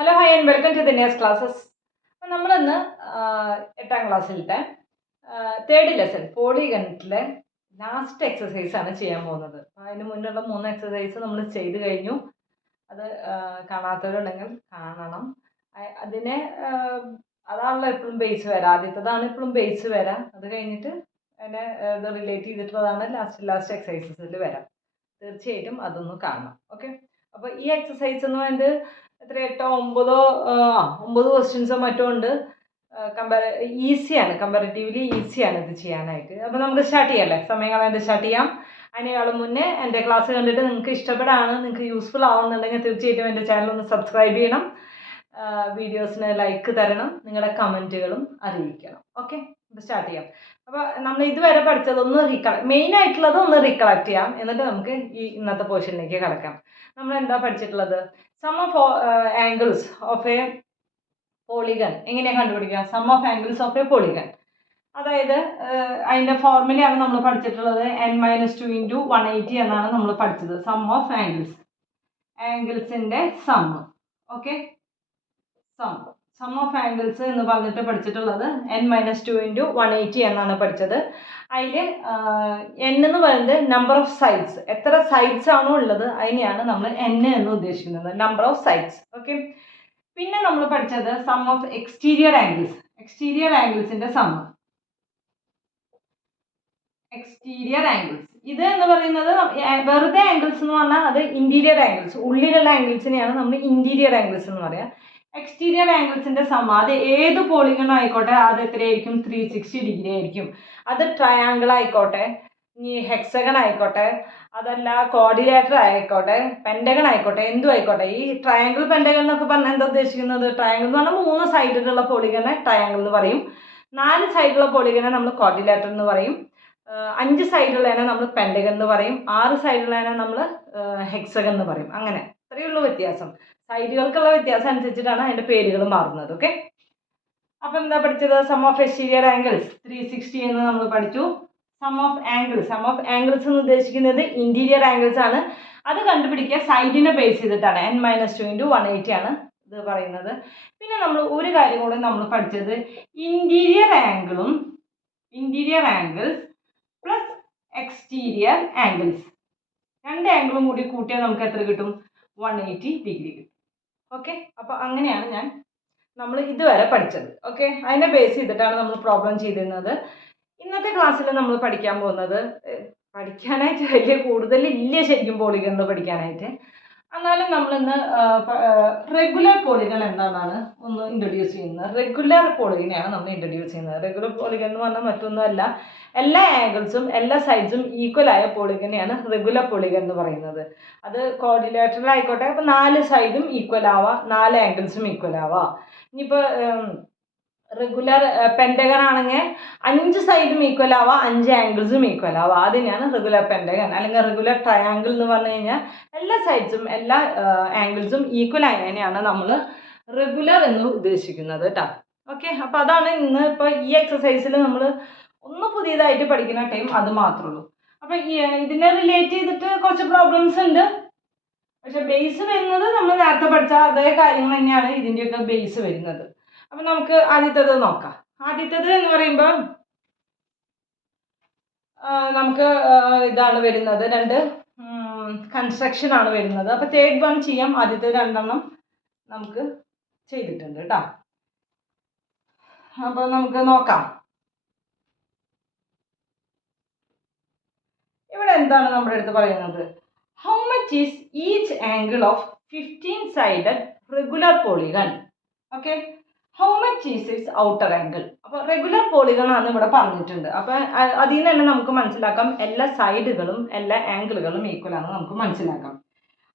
Hello hi and welcome to ദിനേഴ്സ് classes. അപ്പം നമ്മളിന്ന് 8ാം ക്ലാസ്സിലത്തെ തേർഡ് ലെസൺ പോളിഗണിറ്റിലെ ലാസ്റ്റ് എക്സസൈസാണ് ചെയ്യാൻ പോകുന്നത്. അതിന് മുന്നുള്ള 3 എക്സസൈസ് നമ്മൾ ചെയ്ത് കഴിഞ്ഞു. അത് കാണാത്തവരുണ്ടെങ്കിൽ കാണണം. അതിനെ അതാണല്ലോ എപ്പോഴും ബേസ് വരാം. ആദ്യത്തേതാണ് എപ്പോഴും ബേസ് വരാം. അത് കഴിഞ്ഞിട്ട് അതിനെ ഇത് റിലേറ്റ് ചെയ്തിട്ടുള്ളതാണ് ലാസ്റ്റ് എക്സസൈസസിൽ വരാം. തീർച്ചയായിട്ടും അതൊന്ന് കാണണം. ഓക്കെ, അപ്പോൾ ഈ എക്സസൈസ് എന്ന് പറയുന്നത് എത്ര 9 ക്വസ്റ്റ്യൻസോ മറ്റോ ഉണ്ട്. ഈസിയാണ്, കമ്പാരിറ്റീവ്ലി ഈസിയാണ് ഇത് ചെയ്യാനായിട്ട്. അപ്പോൾ നമുക്ക് സ്റ്റാർട്ട് ചെയ്യാമല്ലേ? സമയം കളയാണ്ട് സ്റ്റാർട്ട് ചെയ്യാം. അതിനേക്കാളും മുന്നേ എൻ്റെ ക്ലാസ് കണ്ടിട്ട് നിങ്ങൾക്ക് ഇഷ്ടപ്പെടാണ്, നിങ്ങൾക്ക് യൂസ്ഫുൾ ആവുന്നുണ്ടെങ്കിൽ തീർച്ചയായിട്ടും എൻ്റെ ചാനൽ ഒന്ന് സബ്സ്ക്രൈബ് ചെയ്യണം, വീഡിയോസിന് ലൈക്ക് തരണം, നിങ്ങളുടെ കമൻറ്റുകളും അറിയിക്കണം. ഓക്കെ, അപ്പോൾ സ്റ്റാർട്ട് ചെയ്യാം. അപ്പോൾ നമ്മൾ ഇതുവരെ പഠിച്ചതൊന്ന് മെയിൻ ആയിട്ടുള്ളത് ഒന്ന് റീകളക്ട് ചെയ്യാം, എന്നിട്ട് നമുക്ക് ഈ ഇന്നത്തെ പോർഷനിലേക്ക് കടക്കാം. നമ്മൾ എന്താ പഠിച്ചിട്ടുള്ളത്? Sum of angles of a polygon എങ്ങനെയാണ് കണ്ടുപിടിക്കുക? Sum of angles of a polygon, അതായത് അതിൻ്റെ ഫോർമുലയാണ് നമ്മൾ പഠിച്ചിട്ടുള്ളത്. n-2 × 180 എന്നാണ് നമ്മൾ പഠിച്ചത്. സം ഓഫ് ആംഗിൾസിൻ്റെ sum. Okay, sum of angles എന്ന് പറഞ്ഞിട്ട് പഠിച്ചിട്ടുള്ളത് n-2 × 180 എന്നാണ് പഠിച്ചത്. അതിൽ n എന്ന് പറയുന്നത് നമ്പർ ഓഫ് സൈഡ്സ്, എത്ര സൈഡ്സ് ആണോ ഉള്ളത് അതിനെയാണ് നമ്മൾ n എന്ന് ഉദ്ദേശിക്കുന്നത്, നമ്പർ ഓഫ് സൈഡ്സ്. ഓക്കെ, പിന്നെ നമ്മൾ പഠിച്ചത് സം ഓഫ് എക്സ്റ്റീരിയർ ആംഗിൾസിന്റെ സം. എക്സ്റ്റീരിയർ ആംഗിൾസ് ഇത് എന്ന് പറയുന്നത് വെറുതെ ആംഗിൾസ് എന്ന് പറഞ്ഞാൽ അത് ഇന്റീരിയർ ആംഗിൾസ്, ഉള്ളിലുള്ള ആംഗിൾസിനെയാണ് നമ്മൾ ഇന്റീരിയർ ആംഗിൾസ് എന്ന് പറയാം. എക്സ്റ്റീരിയർ ആംഗിൾസിന്റെ സം അത് ഏത് പോളിഗൺ ആയിക്കോട്ടെ അത് എത്രയായിരിക്കും? 360 ഡിഗ്രി ആയിരിക്കും. അത് ട്രയാങ്കിൾ ആയിക്കോട്ടെ, ഇനി ഹെക്സഗൺ ആയിക്കോട്ടെ, അതല്ല കോർഡിലേറ്റർ ആയിക്കോട്ടെ, പെൻഡഗൺ ആയിക്കോട്ടെ, എന്തും ആയിക്കോട്ടെ. ഈ ട്രയാങ്കിൾ പെൻഡഗൺ എന്നൊക്കെ പറഞ്ഞാൽ എന്താ ഉദ്ദേശിക്കുന്നത്? ട്രയാങ്കിൾ എന്ന് പറഞ്ഞാൽ 3 സൈഡിലുള്ള പോളിഗണെ ട്രയാങ്കിൾ എന്ന് പറയും. 4 സൈഡിലുള്ള പോളിഗണെ നമ്മൾ കോർഡിലേറ്റർ എന്ന് പറയും. 5 സൈഡുള്ളതിനെ നമ്മൾ പെൻഡഗൺ എന്ന് പറയും. 6 സൈഡുള്ളതിനെ നമ്മൾ ഹെക്സഗൺ എന്ന് പറയും. അങ്ങനെ ഇത്രയുള്ള വ്യത്യാസം, സൈഡുകൾക്കുള്ള വ്യത്യാസം അനുസരിച്ചിട്ടാണ് അതിൻ്റെ പേരുകൾ മാറുന്നത്. ഓക്കെ, അപ്പം എന്താ പഠിച്ചത്? സം ഓഫ് എക്സ്റ്റീരിയർ ആംഗിൾസ് 360 എന്ന് നമ്മൾ പഠിച്ചു. സം ഓഫ് ആംഗിൾസ് എന്ന് ഉദ്ദേശിക്കുന്നത് ഇന്റീരിയർ ആംഗിൾസ് ആണ്. അത് കണ്ടുപിടിക്കുക സൈഡിനെ ബേസ് ചെയ്തിട്ടാണ്. n-2 × 180 ആണ് ഇത് പറയുന്നത്. പിന്നെ നമ്മൾ ഒരു കാര്യം കൂടെ നമ്മൾ പഠിച്ചത് interior angles plus exterior angles, 2 ആംഗിളും കൂടി കൂട്ടിയാൽ നമുക്ക് എത്ര കിട്ടും? 180 ഡിഗ്രി കിട്ടും. ഓക്കെ, അപ്പോൾ അങ്ങനെയാണ് നമ്മൾ ഇതുവരെ പഠിച്ചത്. ഓക്കെ, അതിനെ ബേസ് ചെയ്തിട്ടാണ് നമ്മൾ പ്രോബ്ലം ചെയ്തിരുന്നത്. ഇന്നത്തെ ക്ലാസ്സിൽ നമ്മൾ പഠിക്കാൻ പോകുന്നത്, പഠിക്കാനായിട്ട് വലിയ കൂടുതലില്ല ശരിക്കും പോളിഗണിൽ പഠിക്കാനായിട്ട്. എന്നാലും നമ്മളിന്ന് റെഗുലർ പോളിഗൺ എന്താണെന്നാണ് ഒന്ന് ഇൻട്രൊഡ്യൂസ് ചെയ്യുന്നത്. റെഗുലർ പോളിഗനെയാണ് നമ്മൾ ഇൻട്രൊഡ്യൂസ് ചെയ്യുന്നത്. റെഗുലർ പോളിഗൺ എന്ന് പറഞ്ഞാൽ മറ്റൊന്നുമല്ല, എല്ലാ ആംഗിൾസും എല്ലാ സൈഡ്സും ഈക്വൽ ആയ പോളിഗനെയാണ് റെഗുലർ പോളിഗൺ എന്ന് പറയുന്നത്. അത് കോർഡിലേറ്ററിൽ ആയിക്കോട്ടെ, അപ്പോൾ 4 സൈഡും ഈക്വൽ ആവാം, 4 ആംഗിൾസും ഈക്വൽ ആവാം. ഇനിയിപ്പോൾ റെഗുലർ പെൻഡഗൺ ആണെങ്കിൽ 5 സൈഡും ഈക്വൽ ആവാം, 5 ആംഗിൾസും ഈക്വൽ ആവാം. അതിനെയാണ് റെഗുലർ പെൻഡഗൺ. അല്ലെങ്കിൽ റെഗുലർ ട്രയാങ്കിൾ എന്ന് പറഞ്ഞു കഴിഞ്ഞാൽ എല്ലാ സൈഡ്സും എല്ലാ ആംഗിൾസും ഈക്വൽ ആയതിനെയാണ് നമ്മൾ റെഗുലർ എന്ന് ഉദ്ദേശിക്കുന്നത് കേട്ടോ. ഓക്കെ, അപ്പോൾ അതാണ് ഇന്ന് ഇപ്പോൾ ഈ എക്സസൈസിൽ നമ്മൾ ഒന്ന് പുതിയതായിട്ട് പഠിക്കുന്ന ടൈം, അത് മാത്രമേ ഉള്ളൂ. അപ്പോൾ ഇതിനെ റിലേറ്റ് ചെയ്തിട്ട് കുറച്ച് പ്രോബ്ലംസ് ഉണ്ട്. പക്ഷെ ബേസ് വരുന്നത് നമ്മൾ നേരത്തെ പഠിച്ച അതേ കാര്യങ്ങൾ തന്നെയാണ് ഇതിൻ്റെയൊക്കെ ബേസ് വരുന്നത്. അപ്പം നമുക്ക് ആദ്യത്തേത് നോക്കാം. ആദ്യത്തേത് എന്ന് പറയുമ്പോൾ നമുക്ക് ഇതാണ് വരുന്നത്, 2 കൺസ്ട്രക്ഷൻ ആണ് വരുന്നത്. അപ്പോൾ തേർഡ് വൺ ചെയ്യാം. ആദ്യത്തെ 2 നമുക്ക് ചെയ്തിട്ടുണ്ട് കേട്ടോ. അപ്പോൾ നമുക്ക് നോക്കാം. ഇവിടെ എന്താണ് നമ്മുടെ അടുത്ത് പറയുന്നത്? How much is each angle of 15-sided regular polygon? Okay, how much is its outer angle. അപ്പോൾ റെഗുലർ പോളിഗൺ ആണ് ഇവിടെ പറഞ്ഞിട്ടുണ്ട്. അപ്പോൾ അതിൽ നിന്ന് തന്നെ നമുക്ക് മനസ്സിലാക്കാം എല്ലാ സൈഡുകളും എല്ലാ ആംഗിളുകളും ഈക്വൽ ആണ് നമുക്ക് മനസ്സിലാക്കാം.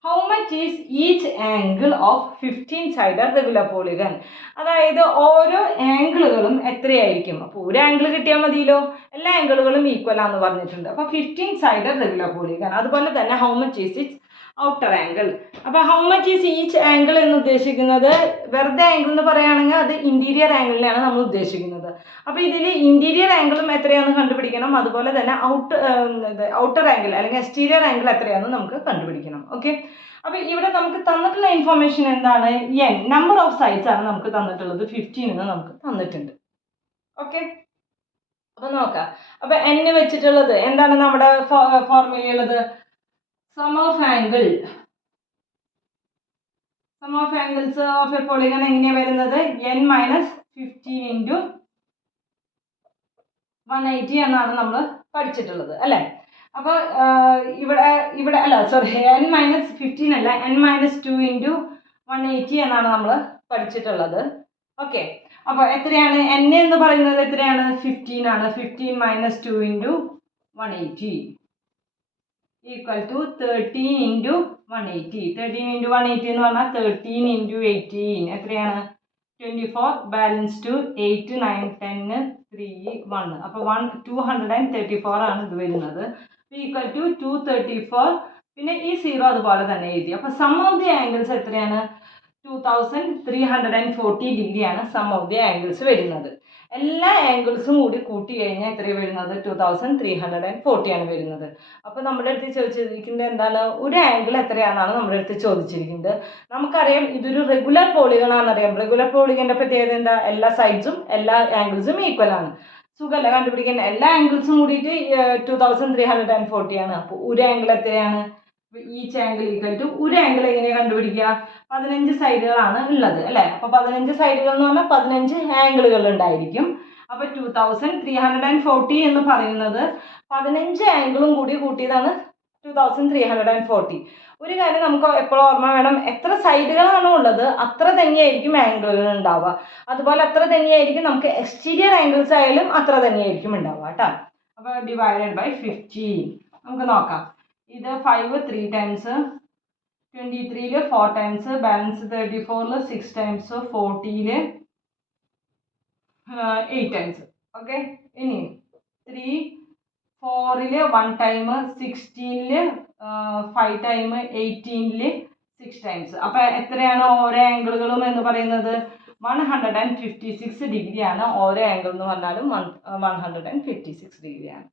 How much is each angle of 15-sided regular polygon, അതായത് ഓരോ ആംഗിളുകളും എത്രയായിരിക്കും? അപ്പോൾ ഒരു ആംഗിൾ കിട്ടിയാൽ മതിയല്ലോ, എല്ലാ ആംഗിളുകളും ഈക്വൽ ആണെന്ന് പറഞ്ഞിട്ടുണ്ട്. അപ്പോൾ 15-sided റെഗുലർ പോളിഗൺ. അതുപോലെ തന്നെ how much is its outer angle. അപ്പോൾ how much is each angle എന്ന് ഉദ്ദേശിക്കുന്നത് വെറുതെ ആംഗിൾ എന്ന് പറയുകയാണെങ്കിൽ അത് ഇന്റീരിയർ ആംഗിളിനെയാണ് നമ്മൾ ഉദ്ദേശിക്കുന്നത്. അപ്പോൾ ഇതിൽ ഇന്റീരിയർ ആംഗിളും എത്രയാണെന്ന് കണ്ടുപിടിക്കണം, അതുപോലെ തന്നെ ഔട്ടർ ആംഗിൾ അല്ലെങ്കിൽ എക്സ്റ്റീരിയർ ആംഗിൾ എത്രയാണെന്ന് നമുക്ക് കണ്ടുപിടിക്കണം. ഓക്കെ, അപ്പോൾ ഇവിടെ നമുക്ക് തന്നിട്ടുള്ള ഇൻഫോർമേഷൻ എന്താണ്? n നമ്പർ ഓഫ് സൈഡ്സ് ആണ് നമുക്ക് തന്നിട്ടുള്ളത്. 15 എന്ന് നമുക്ക് തന്നിട്ടുണ്ട്. ഓക്കെ, അപ്പോൾ നോക്കാം. അപ്പോൾ n വെച്ചിട്ടുള്ളത് എന്താണ് നമ്മുടെ ഫോർമുലയുള്ളത്? Sum of angles of a polygon എങ്ങനെയാണ് വരുന്നത്? n മൈനസ് 15 ഇൻറ്റു 180 എന്നാണ് നമ്മൾ പഠിച്ചിട്ടുള്ളത് അല്ലേ? അപ്പോൾ ഇവിടെ അല്ല സോറി, n മൈനസ് 15 അല്ല, n മൈനസ് 2 ഇൻറ്റു 180 എന്നാണ് നമ്മൾ പഠിച്ചിട്ടുള്ളത്. ഓക്കെ, അപ്പോൾ എത്രയാണ് n എന്ന് പറയുന്നത്? എത്രയാണ്? 15 ആണ്. 15 minus 2 into 180 equal to 13 into 180. 13 into 180 എന്ന് പറഞ്ഞാൽ 13 ഇൻറ്റു 18 എത്രയാണ്? 24. Balance to 8, 9, 10, 3, 1. അപ്പോൾ 234 ആണ് ഇത് വരുന്നത്. Equal to 234. പിന്നെ ഈ 0 അതുപോലെ തന്നെ എഴുതി. അപ്പോൾ സം ഓഫ് ദി ആംഗിൾസ് എത്രയാണ്? 2340 ഡിഗ്രിയാണ് സം ഓഫ് ദി ആംഗിൾസ് വരുന്നത്. എല്ലാ ആംഗിൾസും കൂടി കൂട്ടി കഴിഞ്ഞാൽ എത്രയാണ് വരുന്നത്? 2340 ആണ് വരുന്നത്. അപ്പോൾ നമ്മുടെ അടുത്ത് ചോദിച്ചിരിക്കുന്നത് എന്താണ്? ഒരു ആംഗിൾ എത്രയാണെന്നാണ് നമ്മുടെ അടുത്ത് ചോദിച്ചിരിക്കുന്നത്. നമുക്കറിയാം ഇതൊരു റെഗുലർ പോളിഗൺ ആണെന്നറിയാം. റെഗുലർ പോളിഗണിൻ്റെ പ്രത്യേകത എന്താ? എല്ലാ സൈഡ്സും എല്ലാ ആംഗിൾസും ഈക്വൽ ആണ്. സുഖമല്ല കണ്ടുപിടിക്കാൻ. എല്ലാ ആംഗിൾസും കൂടിയിട്ട് 2340 ആണ്. അപ്പോൾ ഒരു ആംഗിൾ എത്രയാണ്? ഈച്ച് ആംഗിൾ ഈക്വൽ ടു ഒരു ആംഗിൾ എങ്ങനെയാണ് കണ്ടുപിടിക്കുക? 15 സൈഡുകളാണ് ഉള്ളത് അല്ലേ? അപ്പോൾ 15 സൈഡുകൾ എന്ന് പറഞ്ഞാൽ 15 ആംഗിളുകൾ ഉണ്ടായിരിക്കും. അപ്പോൾ 2340 എന്ന് പറയുന്നത് 15 ആംഗിളും കൂടി കൂട്ടിയതാണ് 2340. ഒരു കാര്യം നമുക്ക് എപ്പോഴും ഓർമ്മ വേണം, എത്ര സൈഡുകളാണോ ഉള്ളത് അത്ര തന്നെയായിരിക്കും ആംഗിളുകൾ ഉണ്ടാവുക. അതുപോലെ അത്ര തന്നെയായിരിക്കും നമുക്ക് എക്സ്റ്റീരിയർ ആംഗിൾസ് ആയാലും അത്ര തന്നെയായിരിക്കും ഉണ്ടാവുക കേട്ടോ. അപ്പോൾ ഡിവൈഡഡ് ബൈ 15 നമുക്ക് നോക്കാം. ഇത് 5 3 times, 23 4 times, balance 34 6 times, 40 8 times. Okay, ഇനി 3 4 1 ടൈം, 16 5 ടൈം, 18 6 ടൈംസ്. അപ്പോൾ എത്രയാണ് ഓരോ ആംഗിളുകളും എന്ന് പറയുന്നത്? 156 ഡിഗ്രിയാണ്. ഓരോ ആംഗിൾ എന്ന് പറഞ്ഞാലും 156 ഡിഗ്രിയാണ്.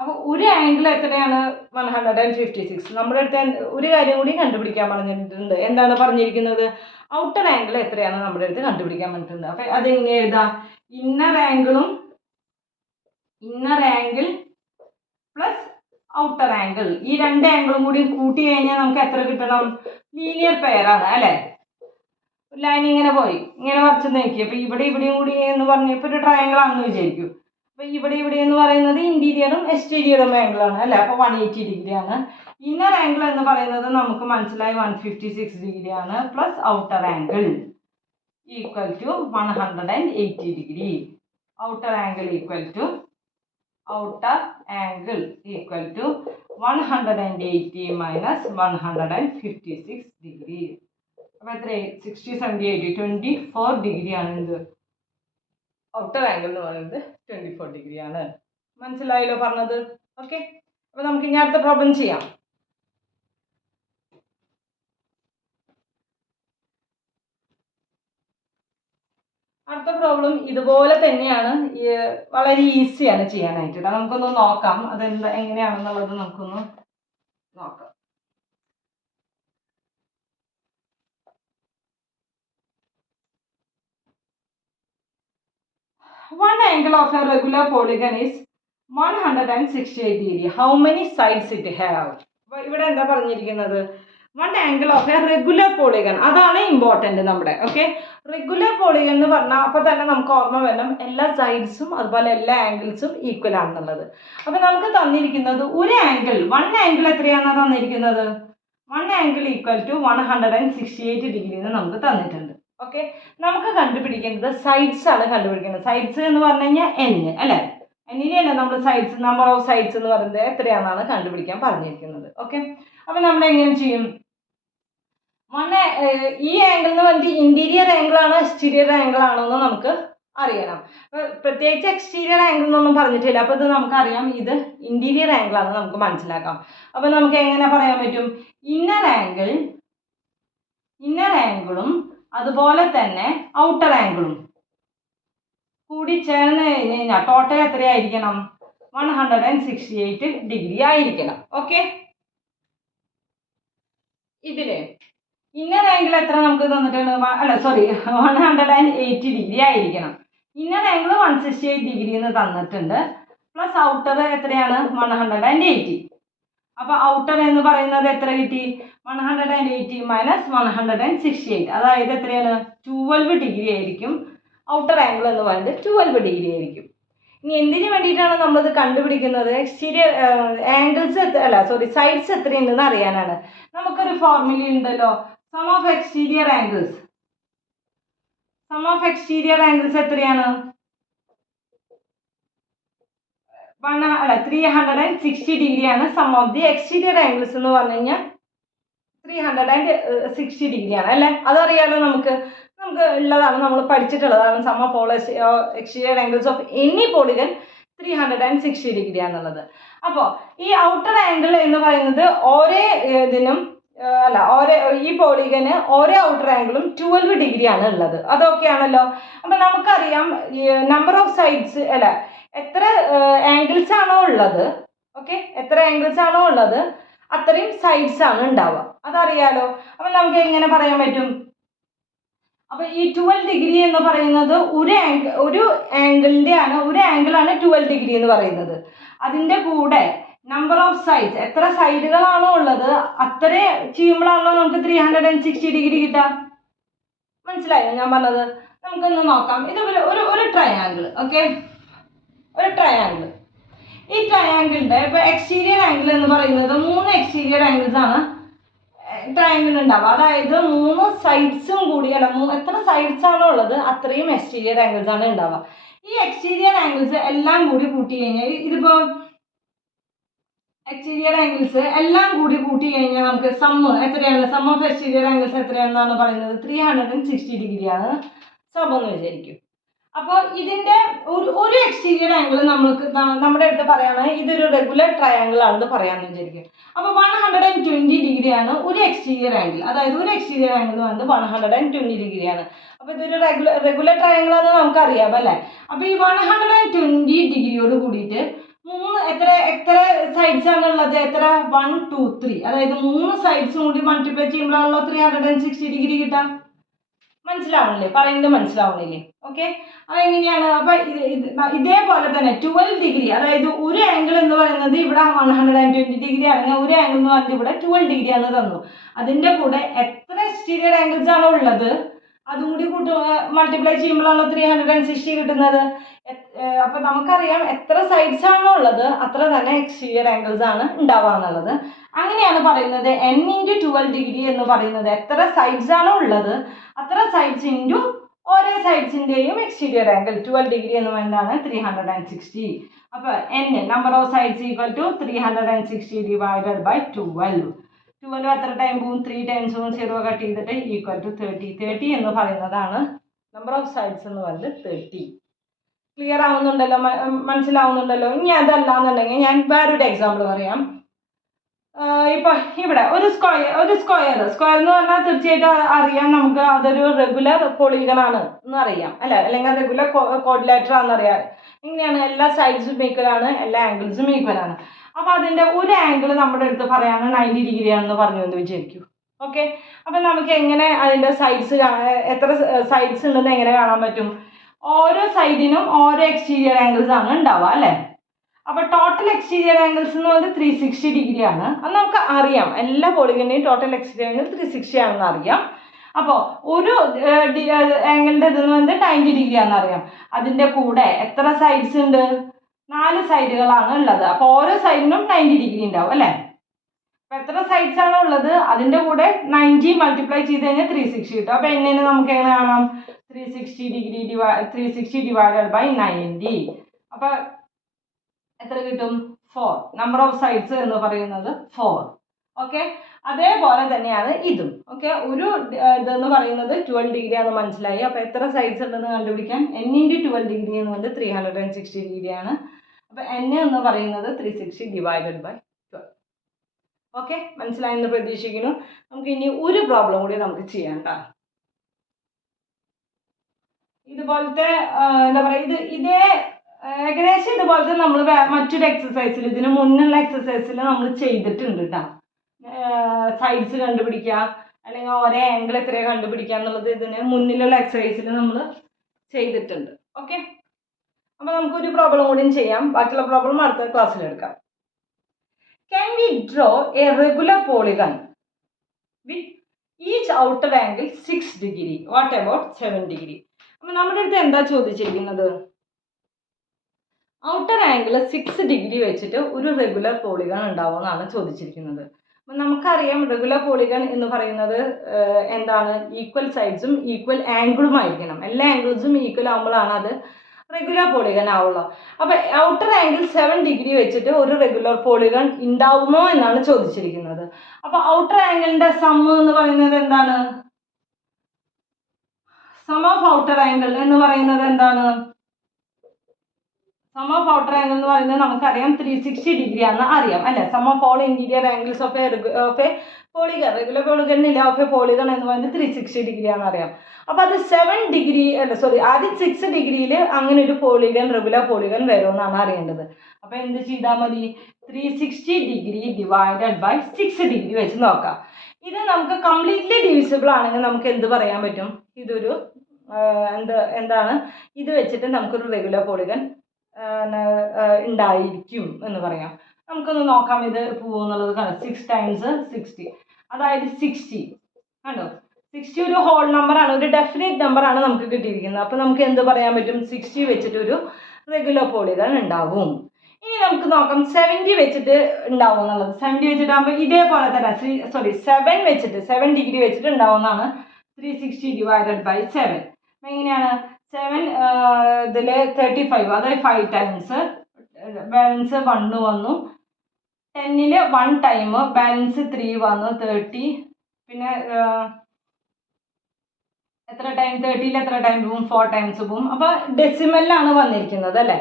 അപ്പോൾ ഒരു ആംഗിൾ എത്രയാണ്? 156. നമ്മുടെ അടുത്ത് ഒരു കാര്യം കൂടി കണ്ടുപിടിക്കാൻ പറഞ്ഞിട്ടുണ്ട്. എന്താണ് പറഞ്ഞിരിക്കുന്നത്? ഔട്ടർ ആംഗിൾ എത്രയാണ് നമ്മുടെ അടുത്ത് കണ്ടുപിടിക്കാൻ പറഞ്ഞിട്ടുണ്ട്. അപ്പോൾ അതെങ്ങനെ എഴുതാം? Inner angle plus outer angle. ഈ രണ്ട് ആംഗിളും കൂടി കൂട്ടി കഴിഞ്ഞാൽ നമുക്ക് എത്ര കിട്ടണം? ലീനിയർ പെയർ ആണ് അല്ലേ? ലൈൻ ഇങ്ങനെ പോയി ഇങ്ങനെ വരച്ച് നോക്കി. അപ്പോൾ ഇവിടെയും കൂടി എന്ന് പറഞ്ഞപ്പോൾ ഒരു ട്രയാങ്കിൾ ആണെന്ന് വിചാരിക്കും. അപ്പോൾ ഇവിടെ എന്ന് പറയുന്നത് ഇൻറ്റീരിയറും എക്സ്റ്റീരിയറും ആംഗിളാണ് അല്ലേ? അപ്പോൾ 180 ഡിഗ്രിയാണ്. ഇന്നർ ആംഗിൾ എന്ന് പറയുന്നത് നമുക്ക് മനസ്സിലായി 156 ഡിഗ്രിയാണ്. Plus outer angle equal to 180 degree. Outer angle equal to 180 minus 156 degree. അപ്പോൾ എത്ര? 60 70 80 24 ഡിഗ്രിയാണ് ഇത്. ഔട്ടർ ആംഗിൾ എന്ന് പറയുന്നത് 24 ഡിഗ്രിയാണ്. മനസ്സിലായല്ലോ പറഞ്ഞത്? ഓക്കെ, അപ്പോൾ നമുക്ക് ഇനി അടുത്ത പ്രോബ്ലം ചെയ്യാം. അടുത്ത പ്രോബ്ലം ഇതുപോലെ തന്നെയാണ്, വളരെ ഈസിയാണ് ചെയ്യാനായിട്ട്. നമുക്കൊന്ന് നോക്കാം അതെന്താ എങ്ങനെയാണെന്നുള്ളത് നമുക്കൊന്ന് നോക്കാം. One angle of a regular polygon is 168 degree. How many sides it have? അപ്പോൾ ഇവിടെ എന്താ പറഞ്ഞിരിക്കുന്നത്? One angle of A regular polygon. അതാണ് ഇമ്പോർട്ടൻ്റ് നമ്മുടെ. ഓക്കെ, റെഗുലർ പോളിഗൺ എന്ന് പറഞ്ഞാൽ അപ്പോൾ തന്നെ നമുക്ക് ഓർമ്മ വരണം എല്ലാ സൈഡ്സും അതുപോലെ എല്ലാ ആംഗിൾസും ഈക്വൽ ആണെന്നുള്ളത്. അപ്പോൾ നമുക്ക് തന്നിരിക്കുന്നത് ഒരു ആംഗിൾ, വൺ ആംഗിൾ എത്രയാണെന്ന് തന്നിരിക്കുന്നത്? One angle equal to 168 degree എന്ന് നമുക്ക് തന്നിട്ടുണ്ട്. ഓക്കെ, നമുക്ക് കണ്ടുപിടിക്കേണ്ടത് സൈഡ്സ് ആണ് കണ്ടുപിടിക്കേണ്ടത്. സൈഡ്സ് എന്ന് പറഞ്ഞു കഴിഞ്ഞാൽ n അല്ലേ? എന്നിനെയല്ല നമ്മൾ സൈഡ്സ്, നമ്പർ ഓഫ് സൈഡ്സ് എന്ന് പറയുന്നത് എത്രയാണെന്നാണ് കണ്ടുപിടിക്കാൻ പറഞ്ഞിരിക്കുന്നത്. ഓക്കെ, അപ്പോൾ നമ്മൾ എങ്ങനെ ചെയ്യും? ഈ ആംഗിൾ എന്ന് പറഞ്ഞിട്ട് ഇൻറ്റീരിയർ ആംഗിൾ ആണോ എക്സ്റ്റീരിയർ ആംഗിൾ ആണോ എന്ന് നമുക്ക് അറിയണം. പ്രത്യേകിച്ച് എക്സ്റ്റീരിയർ ആംഗിൾ എന്നൊന്നും പറഞ്ഞിട്ടില്ല. അപ്പോൾ ഇത് നമുക്കറിയാം ഇത് ഇൻറ്റീരിയർ ആംഗിൾ ആണെന്ന് നമുക്ക് മനസ്സിലാക്കാം. അപ്പോൾ നമുക്ക് എങ്ങനെ പറയാൻ പറ്റും? ഇന്നർ ആംഗിളും അതുപോലെ തന്നെ ഔട്ടർ ആംഗിളും കൂടി ചേർന്ന് കഴിഞ്ഞ് കഴിഞ്ഞാൽ ടോട്ടൽ എത്രയായിരിക്കണം? 168 ഡിഗ്രി ആയിരിക്കണം. ഓക്കെ, ഇതില് ഇന്നർ ആംഗിൾ എത്ര നമുക്ക് തന്നിട്ടുണ്ട്? അല്ല സോറി, 180 ഡിഗ്രി ആയിരിക്കണം. ഇന്നർ ആംഗിൾ 168 ഡിഗ്രി എന്ന് തന്നിട്ടുണ്ട്. പ്ലസ് ഔട്ടർ എത്രയാണ്? 180. അപ്പൊ ഔട്ടർ എന്ന് പറയുന്നത് എത്ര കിട്ടി? 180 മൈനസ് 168, അതായത് എത്രയാണ്? 12 ഡിഗ്രി ആയിരിക്കും. ഔട്ടർ ആംഗിൾ എന്ന് പറയുന്നത് 12 ഡിഗ്രി ആയിരിക്കും. ഇനി എന്തിനു വേണ്ടിയിട്ടാണ് നമ്മളിത് കണ്ടുപിടിക്കുന്നത്? എക്സ്റ്റീരിയർ ആംഗിൾസ് അല്ല സോറി സൈഡ്സ് എത്രയുണ്ടെന്ന് അറിയാനാണ്. നമുക്കൊരു ഫോർമുല ഉണ്ടല്ലോ, sum of exterior angles. Sum of exterior angles എത്രയാണ്? 360 ഡിഗ്രിയാണ് sum of the exterior angles എന്ന് പറഞ്ഞു കഴിഞ്ഞാൽ 360 ഡിഗ്രിയാണ് അല്ലേ? അതറിയാലോ നമുക്ക് ഉള്ളതാണ്, നമ്മൾ പഠിച്ചിട്ടുള്ളതാണ്. Sum of all exterior angles of any polygon 360 degree ആണുള്ളത്. അപ്പോൾ ഈ ഔട്ടർ ആംഗിൾ എന്ന് പറയുന്നത് ഓരോ ഇതിനും ഈ പോളിഗന് ഓരോ ഔട്ടർ ആംഗിളും 12 ഡിഗ്രി ആണ് ഉള്ളത്. അതൊക്കെ ആണല്ലോ. അപ്പം നമുക്കറിയാം നമ്പർ ഓഫ് സൈഡ്സ് എത്ര ആംഗിൾസ് ആണോ ഉള്ളത്, ഓക്കെ, എത്ര ആംഗിൾസ് ആണോ ഉള്ളത് അത്രയും സൈഡ്സ് ആണ് ഉണ്ടാവുക. അതറിയാലോ. അപ്പം നമുക്ക് എങ്ങനെ പറയാൻ പറ്റും? അപ്പൊ ഈ 12 ഡിഗ്രി എന്ന് പറയുന്നത് ഒരു ആംഗിളിന്റെ ഒരു ആംഗിളാണ് 12 ഡിഗ്രി എന്ന് പറയുന്നത്. അതിന്റെ കൂടെ നമ്പർ ഓഫ് സൈഡ്സ്, എത്ര സൈഡുകളാണോ ഉള്ളത് അത്ര ചെയ്യുമ്പോഴാണല്ലോ നമുക്ക് 360 ഡിഗ്രി കിട്ടുക. മനസ്സിലായോ ഞാൻ പറഞ്ഞത്? നമുക്കൊന്ന് നോക്കാം. ഇത് ഒരു ട്രയാങ്കിൾ, ഓക്കെ, ഒരു ട്രയാങ്കിൾ. ഈ ട്രയാങ്കിളിന്റെ ഇപ്പൊ എക്സ്റ്റീരിയർ ആംഗിൾ എന്ന് പറയുന്നത് 3 എക്സ്റ്റീരിയർ ആംഗിൾസ് ആണ് ട്രയാങ്കിൾ ഉണ്ടാവുക. അതായത് 3 സൈഡ്സും കൂടി എത്ര സൈഡ്സ് ആണോ ഉള്ളത് അത്രയും എക്സ്റ്റീരിയർ ആംഗിൾസ് ആണ് ഉണ്ടാവുക. ഈ എക്സ്റ്റീരിയർ ആംഗിൾസ് എല്ലാം കൂടി കൂട്ടി കഴിഞ്ഞാൽ ഇതിപ്പോ എക്സ്റ്റീരിയർ ആംഗിൾസ് എല്ലാം കൂടി കൂട്ടി കഴിഞ്ഞാൽ നമുക്ക് എത്രയാണ്? സം ഓഫ് എക്സ്റ്റീരിയർ ആംഗിൾസ് എത്രയാണെന്നാണ് പറയുന്നത്? 360 ഡിഗ്രിയാണ് സം എന്ന് വിചാരിക്കും. അപ്പോൾ ഇതിന്റെ ഒരു എക്സ്റ്റീരിയർ ആംഗിൾ നമ്മുടെ അടുത്ത് പറയുകയാണെങ്കിൽ ഇതൊരു റെഗുലർ ട്രയാങ്കിൾ ആണെന്ന് പറയാമെന്ന് വിചാരിക്കും. അപ്പോൾ 120 ഡിഗ്രിയാണ് ഒരു എക്സ്റ്റീരിയർ ആംഗിൾ. അതായത് ഒരു എക്സ്റ്റീരിയർ ആംഗിൾ വന്നത് 120 ഡിഗ്രിയാണ്. അപ്പോൾ ഇതൊരു റെഗുലർ ട്രയാങ്കിൾ ആണെന്ന് നമുക്കറിയാം അല്ലേ? അപ്പോൾ ഈ 120 ഡിഗ്രിയോട് കൂടിയിട്ട് എത്ര സൈഡ്സ് ആണുള്ളത്? എത്ര? 1 2 3, അതായത് 3 സൈഡ്സും കൂടി മൾട്ടിപ്ലൈ ചെയ്യുമ്പോഴാണല്ലോ 360 ഡിഗ്രി കിട്ടാം. മനസ്സിലാവണില്ലേ? പറയുന്നത് മനസ്സിലാവണില്ലേ? ഓക്കെ, അതെങ്ങനെയാണ്? അപ്പൊ ഇതേപോലെ തന്നെ 12 ഡിഗ്രി, അതായത് ഒരു ആംഗിൾ എന്ന് പറയുന്നത് ഇവിടെ 120 ഡിഗ്രി ആണെങ്കിൽ ഒരു ആംഗിൾ എന്ന് പറയുന്നത് ഇവിടെ 12 ഡിഗ്രി ആണ് തന്നു. അതിന്റെ കൂടെ എത്ര എക്സ്റ്റീരിയർ ആംഗിൾസ് ആണോ ഉള്ളത് അതും കൂടി മൾട്ടിപ്ലൈ ചെയ്യുമ്പോഴാണോ 360 കിട്ടുന്നത്. അപ്പൊ നമുക്കറിയാം എത്ര സൈഡ്സ് ആണോ ഉള്ളത് അത്ര തന്നെ എക്സ്റ്റീരിയർ ആംഗിൾസ് ആണ് ഉണ്ടാവുക എന്നുള്ളത്. അങ്ങനെയാണ് പറയുന്നത് n × 12 ഡിഗ്രി എന്ന് പറയുന്നത് എത്ര സൈഡ്സ് ആണോ ഉള്ളത് അത്ര സൈഡ്സ് ഇൻറ്റു ഓരോ സൈഡ്സിന്റെയും എക്സ്റ്റീരിയർ ആംഗിൾ 12 ഡിഗ്രി എന്ന് പറയുന്നതാണ് 360. അപ്പൊ n number of sides equal to 360 divided by 12. 12 എത്ര ടൈം പോവും? 3 ടൈംസ് 0 കട്ട് ചെയ്തിട്ട് ഈക്വൽ ടു 30. 30 എന്ന് പറയുന്നതാണ് നമ്പർ ഓഫ് സൈഡ്സ് എന്ന് പറയുന്നത് 30. ക്ലിയർ ആവുന്നുണ്ടല്ലോ? മനസ്സിലാവുന്നുണ്ടല്ലോ? ഇനി അതല്ലാന്നുണ്ടെങ്കിൽ ഞാൻ വേറൊരു എക്സാമ്പിൾ പറയാം. ഇപ്പൊ ഇവിടെ ഒരു സ്ക്വയർ എന്ന് പറഞ്ഞാൽ തീർച്ചയായിട്ടും അറിയാം നമുക്ക് അതൊരു റെഗുലർ പോളിഗൺ ആണ് എന്നറിയാം അല്ലെ, അല്ലെങ്കിൽ റെഗുലർ കോർഡിലേറ്റർ ആണെന്നറിയാം. എങ്ങനെയാണ്? എല്ലാ സൈഡ്സും ഈക്വൽ ആണ്, എല്ലാ ആംഗിൾസും ഈക്വൽ ആണ്. അപ്പൊ അതിന്റെ ഒരു ആംഗിൾ നമ്മുടെ അടുത്ത് പറയാണ് 90 ഡിഗ്രി ആണെന്ന് പറഞ്ഞു എന്ന് വിചാരിക്കൂ. ഓക്കെ, അപ്പൊ നമുക്ക് എങ്ങനെ അതിന്റെ സൈഡ്സ് എത്ര സൈഡ്സ് ഉണ്ടെന്ന് എങ്ങനെ കാണാൻ പറ്റും? ഓരോ സൈഡിനും ഓരോ എക്സ്റ്റീരിയർ ആംഗിൾസ് ആണ് ഉണ്ടാവുക അല്ലെ. അപ്പൊ ടോട്ടൽ എക്സ്റ്റീരിയർ ആംഗിൾസ് എന്ന് പറയുന്നത് 360 ഡിഗ്രി ആണ്. അത് നമുക്ക് അറിയാം, എല്ലാ പോളിഗണിന്റെയും ടോട്ടൽ എക്സ്റ്റീരിയർ ആംഗിൾ 360 ആണെന്ന് അറിയാം. അപ്പോൾ ഒരു ആംഗിളിന്റെ ഇതെന്ന് പറയുന്നത് 90 ഡിഗ്രി ആണെന്ന് അറിയാം. അതിന്റെ കൂടെ എത്ര സൈഡ്സ് ഉണ്ട്? 4 സൈഡുകളാണ് ഉള്ളത്. അപ്പോൾ ഓരോ സൈഡിനും 90 ഡിഗ്രി ഉണ്ടാവും അല്ലേ. അപ്പൊ എത്ര സൈഡ്സ് ആണോ ഉള്ളത് അതിന്റെ കൂടെ 90 മൾട്ടിപ്ലൈ ചെയ്ത് കഴിഞ്ഞാൽ 360 കിട്ടും. അപ്പൊ എങ്ങനെ നമുക്ക് എങ്ങനെ കാണാം? 360 ഡിവൈഡഡ് ബൈ 90. അപ്പൊ എത്ര കിട്ടും? 4. നമ്പർ ഓഫ് സൈഡ്സ് എന്ന് പറയുന്നത് 4. ഓക്കെ, അതേപോലെ തന്നെയാണ് ഇതും. ഓക്കെ, ഒരു ഇതെന്ന് പറയുന്നത് 12 ഡിഗ്രി ആണെന്ന് മനസ്സിലായി. അപ്പൊ എത്ര സൈഡ്സ് ഉണ്ടെന്ന് കണ്ടുപിടിക്കാൻ n × 12 ഡിഗ്രി എന്ന് പറയുന്നത് 360 ഡിഗ്രി ആണ്. അപ്പൊ n എന്ന് പറയുന്നത് 360 ഡിവൈഡഡ് ബൈ 12. ഓക്കെ, മനസ്സിലായെന്ന് പ്രതീക്ഷിക്കുന്നു. നമുക്ക് ഇനി ഒരു പ്രോബ്ലം കൂടി നമുക്ക് ചെയ്യാം. ഇതുപോലത്തെ എന്താ പറയുക, ഇതേ ഏകദേശം ഇതുപോലത്തെ നമ്മൾ മറ്റൊരു എക്സസൈസിൽ ഇതിന് മുന്നുള്ള എക്സസൈസിൽ നമ്മൾ ചെയ്തിട്ടുണ്ട് കേട്ടോ. സൈഡ്സ് കണ്ടുപിടിക്കുക, അല്ലെങ്കിൽ ഒരേ ആംഗിൾ എത്രയാണ് കണ്ടുപിടിക്കുക എന്നുള്ളത് ഇതിന് മുന്നിലുള്ള എക്സസൈസിൽ നമ്മൾ ചെയ്തിട്ടുണ്ട്. ഓക്കെ, അപ്പോൾ നമുക്കൊരു പ്രോബ്ലം കൂടിയും ചെയ്യാം. ബാക്കിയുള്ള പ്രോബ്ലം അടുത്ത ക്ലാസ്സിൽ എടുക്കാം. Can we draw a regular polygon with each outer angle 6 degree? What about 7 degree? അപ്പോൾ നമ്മുടെ അടുത്ത് എന്താ ചോദിച്ചിരിക്കുന്നത്? ഔട്ടർ ആംഗിൾ 6 ഡിഗ്രി വെച്ചിട്ട് ഒരു റെഗുലർ പോളിഗൺ ഉണ്ടാവുമെന്നാണ് ചോദിച്ചിരിക്കുന്നത്. അപ്പം നമുക്കറിയാം റെഗുലർ പോളിഗൺ എന്ന് പറയുന്നത് എന്താണ്, ഈക്വൽ സൈഡ്സും ഈക്വൽ ആംഗിളും ആയിരിക്കണം. എല്ലാ ആംഗിൾസും ഈക്വൽ ആകുമ്പോഴാണ് അത് റെഗുലർ പോളിഗൺ ആവുള്ളൂ. അപ്പോൾ ഔട്ടർ ആംഗിൾ 7 ഡിഗ്രി വെച്ചിട്ട് ഒരു റെഗുലർ പോളിഗൺ ഉണ്ടാവുമോ എന്നാണ് ചോദിച്ചിരിക്കുന്നത്. അപ്പോൾ ഔട്ടർ ആംഗിളിന്റെ സം എന്ന് പറയുന്നത് എന്താണ്? സം ഓഫ് ഔട്ടർ ആംഗിൾ എന്ന് പറയുന്നത് എന്താണ്? സം ഓഫ് ഔട്ടർ ആംഗിൾ എന്ന് പറയുന്നത് നമുക്കറിയാം 360 ഡിഗ്രി ആണെന്ന് അറിയാം അല്ലെ. Sum of all interior angles of a polygon, regular പോളിഗണില്ല ഓഫ് എ പോളിഗൺ എന്ന് പറയുന്നത് 360 ഡിഗ്രി ആണെന്ന് അറിയാം. അപ്പോൾ അത് 7 ഡിഗ്രി ആദ്യം 6 ഡിഗ്രിയിൽ അങ്ങനെ ഒരു പോളിഗൺ റെഗുലർ പോളിഗൺ വരുമെന്നാണ് അറിയേണ്ടത്. അപ്പോൾ എന്ത് ചെയ്താൽ മതി? 360 ഡിഗ്രി ഡിവൈഡഡ് ബൈ 6 ഡിഗ്രി വെച്ച് നോക്കാം. ഇത് നമുക്ക് കംപ്ലീറ്റ്ലി ഡിവിസിബിൾ ആണെങ്കിൽ നമുക്ക് എന്ത് പറയാൻ പറ്റും? ഇതൊരു എന്താണ്, ഇത് വെച്ചിട്ട് നമുക്കൊരു റെഗുലർ പോളിഗൺ ഉണ്ടായിരിക്കും എന്ന് പറയാം. നമുക്കൊന്ന് നോക്കാം ഇത് പോകുന്നുള്ളത്. 6 ടൈംസ് 60, അതായത് 60 കണ്ടോ. 60 ഒരു ഹോൾ നമ്പറാണ്, ഒരു ഡെഫിനറ്റ് നമ്പറാണ് നമുക്ക് കിട്ടിയിരിക്കുന്നത്. അപ്പോൾ നമുക്ക് എന്ത് പറയാൻ പറ്റും? 60 വെച്ചിട്ട് ഒരു റെഗുലർ പോളിഗൺ ഉണ്ടാവും. ഇനി നമുക്ക് നോക്കാം 70 വെച്ചിട്ട് ഉണ്ടാവും എന്നുള്ളത്. 70 വെച്ചിട്ടാകുമ്പോൾ ഇതേപോലെ തന്നെ 7 വെച്ചിട്ട് 7 ഡിഗ്രി വെച്ചിട്ട് ഉണ്ടാവുന്നതാണ് 360 ഡിവൈഡഡ് ബൈ 7. എങ്ങനെയാണ്? 7 ഇതിൽ 35, അതായത് 5 ടൈംസ്, ബാലൻസ് 1 വന്നു. 10ൽ 1 ടൈം, ബാലൻസ് 3 വന്നു, 30. പിന്നെ എത്ര ടൈം? 30ൽ എത്ര ടൈം പോവും? 4 ടൈംസ് പോവും. അപ്പോൾ ഡെസിമലിലാണ് വന്നിരിക്കുന്നത് അല്ലേ.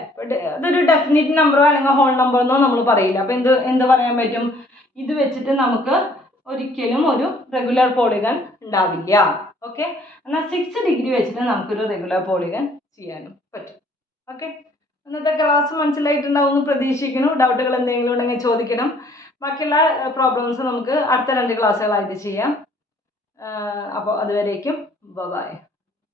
അതൊരു ഡെഫിനിറ്റ് നമ്പറോ അല്ലെങ്കിൽ ഹോൾ നമ്പറെന്നോ നമ്മൾ പറയില്ല. അപ്പോൾ എന്ത് പറയാൻ പറ്റും? ഇത് വെച്ചിട്ട് നമുക്ക് ഒരിക്കലും ഒരു റെഗുലർ പോളിഗൺ ഉണ്ടാവില്ല. ഓക്കെ, എന്നാൽ 6 ഡിഗ്രി വെച്ചിട്ട് നമുക്കൊരു റെഗുലർ പോളിഗൺ ചെയ്യാനും പറ്റും. ഓക്കെ, ഇന്നത്തെ ക്ലാസ് മനസ്സിലായിട്ടുണ്ടാവുമെന്ന് പ്രതീക്ഷിക്കുന്നു. ഡൗട്ടുകൾ എന്തെങ്കിലും ഉണ്ടെങ്കിൽ ചോദിക്കണം. ബാക്കിയുള്ള പ്രോബ്ലംസ് നമുക്ക് അടുത്ത 2 ക്ലാസ്സുകളായിട്ട് ചെയ്യാം. അപ്പോൾ അതുവരേക്കും ബൈ.